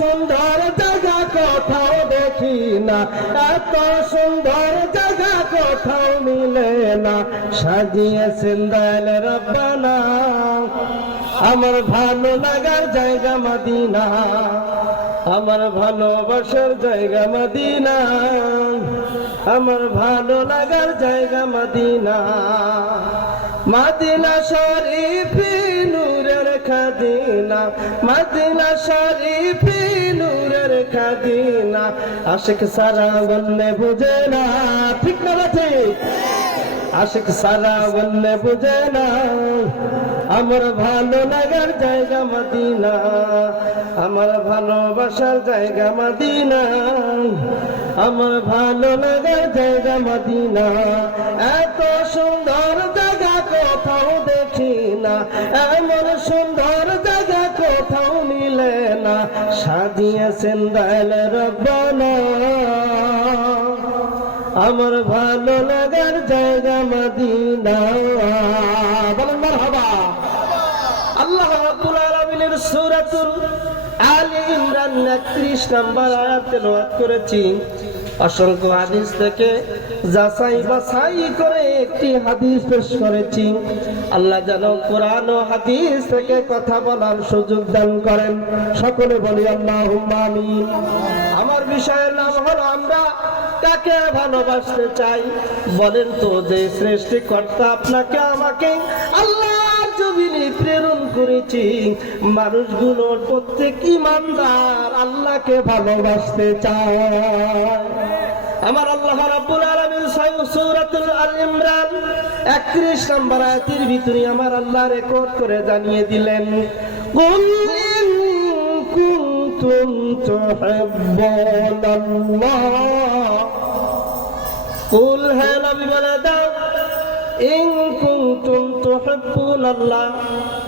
সুন্দর জায়গা কোথাও দেখি না। এত সুন্দর জায়গা কোথাও মিলে না। সাজিয়েছেন দয়াল রব্বানা। আমার ভালো লাগার জায়গা মদিনা। আমার ভালোবাসার জায়গা মদিনা। আমার ভালো লাগার জায়গা মদিনা। মাদিনা শরীফ নূরের খাদিনা মাদিনা শরীফ নূরের খাদিনা। আশিক সারা বললে বুঝে না, ঠিক না ঠিক? আশিক সারা বললে বুঝে না, আমার ভালো লাগার জায়গা মদিনা, আমার ভালোবাসার জায়গা মদিনা, আমার ভালো লাগার জায়গা মদিনা। এত সুন্দর সাজিয়েছেন দয়াল রব্বানা। আমার ভালো লাগার জায়গা মদিনা বলেন মারহাবা। আল্লাহ রাব্বুল আলামিনের সূরাতুল আলী ইমরান 31 নম্বর আয়াত তেলাওয়াত করেছি। অসংখ্য হাদিস থেকে যাচাই বাছাই করে একটি হাদিস পেশ করেছি। আল্লাহ যেন কোরআন ও হাদিস থেকে কথা বলার সুযোগ দান করেন। সকলে বলি আল্লাহ আমার বিষয়ের নাম হলো, আমরা কাকে ভালোবাসতে চাই? বলেন তো, যে সৃষ্টিকর্তা আপনাকে আমাকে আল্লাহ জমিনে প্রেরণ করেছি। মানুষগুলোর প্রত্যেক ইমানদার আল্লাহকে ভালোবাসতে চায়। আমার আল্লাহ রাব্বুল আলামিন সূরাতুল আল ইমরান 31 নম্বর আয়াতের ভিতরে আমার আল্লাহ রেকর্ড করে জানিয়ে দিলেন, কুল ইন কুনতুম তুহিব্বুনাল্লাহ। কুল হে নবী বলে দাও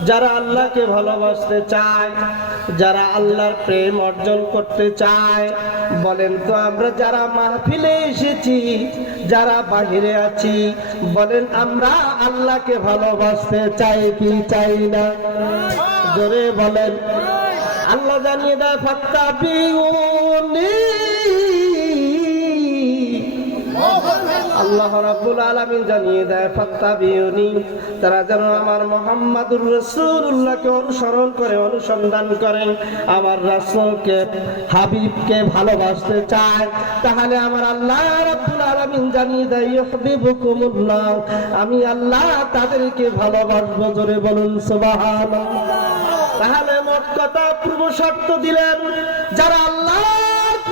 যারা আল্লাহকে ভালোবাসতে চায়, যারা আল্লাহর প্রেম অর্জন করতে চায়, বলেন তো আমরা যারা মাহফিলে এসেছি, যারা বাহিরে আছি, বলেন আমরা আল্লাহকে ভালোবাসতে চাই কি চাই না? জোরে বলেন। আল্লাহ জানিয়ে দেয় ফাত্তা আল্লাহ রাব্বুল আলামিন জানিয়ে দেয়, ফাত্তাবিউনি তারা যেন আমার মুহাম্মাদুর রাসূলুল্লাহকে অনুসরণ করে, অনুসন্ধান করে, আমার রাসূলকে, হাবিবকে ভালোবাসতে চায়। তাহলে আমার আল্লাহ রাব্বুল আলামিন জানিয়ে দেয় ইউহিব্বুকুমুল্লাহ আমি আল্লাহ তাদেরকে ভালোবাসবো, জোরে বলুন, সুবহানাল্লাহ। তাহলে মোট কথা পূর্ব শর্ত দিলেন, যারা আল্লাহর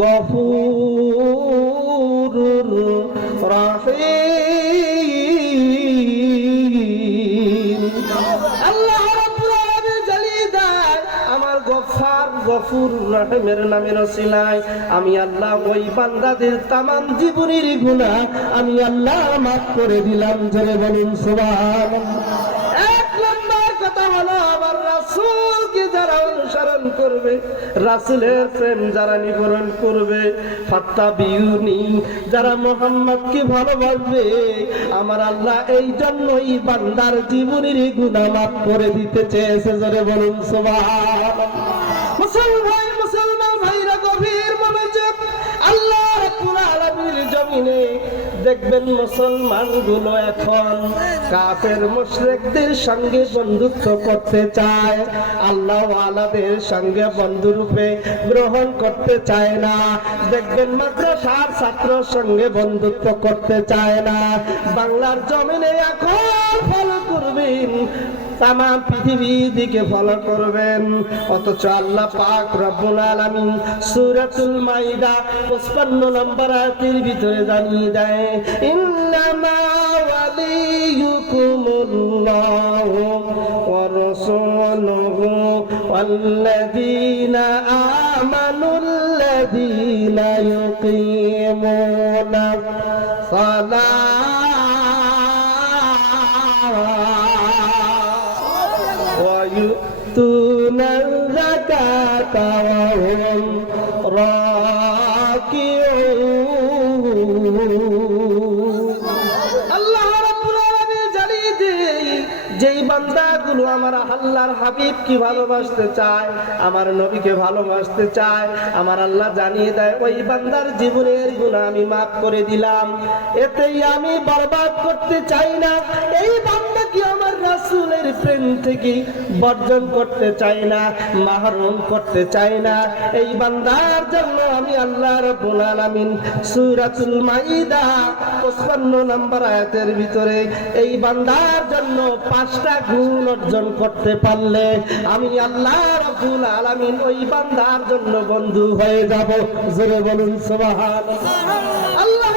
গফুরুর রাহিম। আল্লাহ রাব্বুল আলামিন জানিয়ে দেয়, আমার গফার গফুর রহিমের নামের ওসিলায় আমি আল্লাহ ওই বান্দাদের তামাম জীবনের গুনাহ আমি আল্লাহ মাফ করে দিলাম। জোরে বলুন, সুবহানাল্লাহ। করবে, রাসূলের প্রেম যারা নিবরণ করবে ফাত্তা বিউনি যারা মোহাম্মদকে ভালোবাসবে, আমার আল্লাহ এই জন্যই বান্দার জীবনের গুনাহ মাফ করে দিতে চেয়েছে, জোরে বলুন সুবহানাল্লাহ। মুসলমান ভাইরা গভীর মনোযোগ, আল্লাহ জমিনে দেখবেন মুসলমানগুলো এখন কাফের মুশ্রেকদের সঙ্গে বন্ধুত্ব করতে চায়। আল্লাহ আলাদের সঙ্গে বন্ধুরূপে গ্রহণ করতে চায় না। দেখবেন মাদ্রাসার ছাত্র সঙ্গে বন্ধুত্ব করতে চায় না। বাংলার জমিনে এখন ফল করবেন তাম পৃথিবী দিকে ফলো করবেন অথচ আল্লাহ পাক রব্বুল আলামিন সূরাতুল মাইদা 55 নম্বর আয়াতের ভিতরে জানিয়ে দেয় ইন্নামা ওয়ালিয়ুকুমুল্লাহু ওয়া রাসূলুহু والذين آمنوا الذين يقيمون الصلاة আল্লাহর হাবিব কি ভালোবাসতে চায়? আমার নবীকে ভালোবাসতে চায়। আমার আল্লাহ জানিয়ে দেয়, ওই বান্দার জীবনের গুণা আমি মাফ করে দিলাম। এতেই আমি বরবাদ করতে চাই না। এই বান্দা কি আমার রাসূলের প্রেম থেকে বর্জন করতে চাই না, মাহরুম করতে চাই না। এই বান্দার জন্য আমি আল্লাহ রাব্বুল আলামিন সূরাতুল মাইদা 55 নম্বর আয়াতের ভিতরে এই বান্দার জন্য পাঁচটা গুণ অর্জন করতে পারলে আমি আল্লাহ রাব্বুল আলামিন ওই বান্দার জন্য বন্ধু হয়ে যাব। জোরে বলুন, সুবহানাল্লাহ। আল্লাহ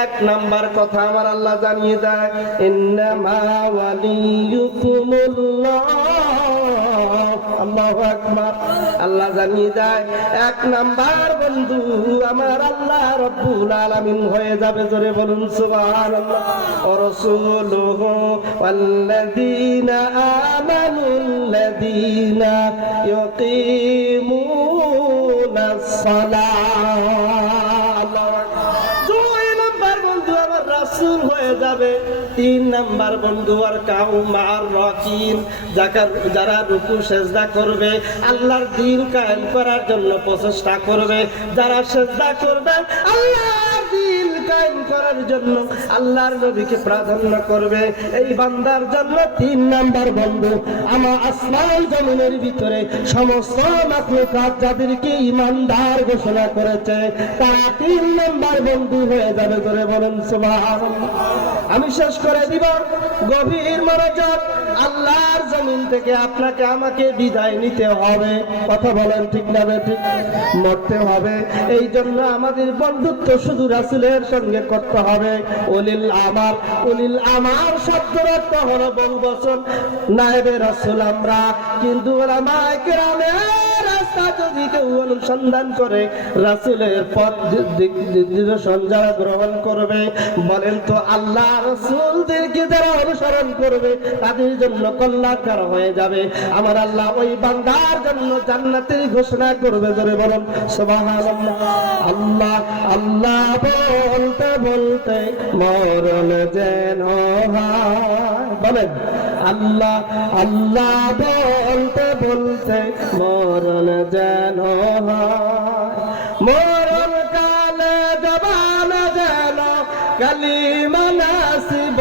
এক নাম্বার কথা আমার আল্লাহ জানিয়ে দেয় আল্লাহু জানিয়ে দেয়, এক নাম্বার বন্ধু আমার আল্লাহ রব্বুল আলামিন হয়ে যাবে। জোরে বলুন, সুবহানাল্লাহ। ওয়া নাম্বার বন্ধু আর কাউ মার যাকার যারা রুকু সেজদা করবে, আল্লাহর দিন কায়েম করার জন্য প্রচেষ্টা করবে। যারা সেজদা করবে আল্লাহর দিন কায়েম করার জন্য আল্লাহর নবীকে প্রাধান্য করবে। এই বান্দার জন্য তিন নাম্বার আমার আসমান জমিনের ভিতরে সমস্ত মাখলুকাত যাদেরকে ইমানদার ঘোষণা করেছে, তারা তিন নাম্বার বন্ধু হয়ে যাবে করে বলেন, সুবহানাল্লাহ। আমি শেষ করে দিব। গভীর মনোযোগ আল্লাহর জমিন থেকে আপনাকে আমাকে বিদায় নিতে হবে। কথা বলেন ঠিক না ঠিক? মরতে হবে। এই জন্য আমাদের বন্ধুত্ব শুধু রাসুলের সঙ্গে করতে হবে। অলিল আমার অলিল আমার শব্দের অর্থ হলো বহু বছর নায়েবে রাসুল আমরা, কিন্তু ওরা কেরামের রাস্তা যদি কেউ অনুসন্ধান করে, রাসুলের পথ যারা গ্রহণ করবে, বলেন তো আল্লাহ রসুলদেরকে যারা অনুসরণ করবে, তাদের জন্য কল্যাণকর হয়ে যাবে। আমার আল্লাহ ওই বান্দার জন্য জান্নাতের ঘোষণা করবে ধরে বলেন, সুবহানাল্লাহ। আল্লাহ আল্লাহ বলতে বলতে মরণ যেন বলেন আল্লাহ আল্লাহ বলতে বলতে মরণ যেন মরণ কালে জবান যেন কালিমা নাসিব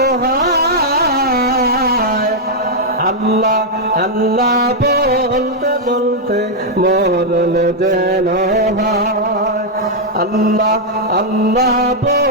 আল্লাহ আল্লাহ বলতে বলতে মরণ যেন আল্লাহ আল্লাহ বলতে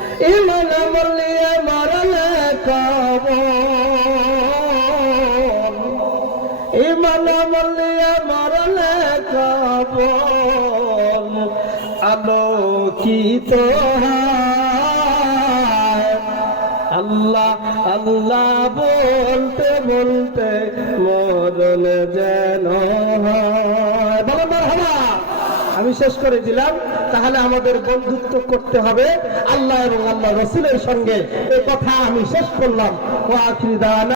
ইমান মরলিয়ে মরলে কবর ইমান মরলিয়ে মরলে কবর আলোকিত আল্লাহ আল্লাহ বলতে বলতে মরণ যেন হয়। বলো। আমি শেষ করে দিলাম। তাহলে আমাদের বন্ধুত্ব করতে হবে। আল্লাহ এবং আল্লাহ রসুলের সঙ্গে। এ কথা আমি শেষ করলাম।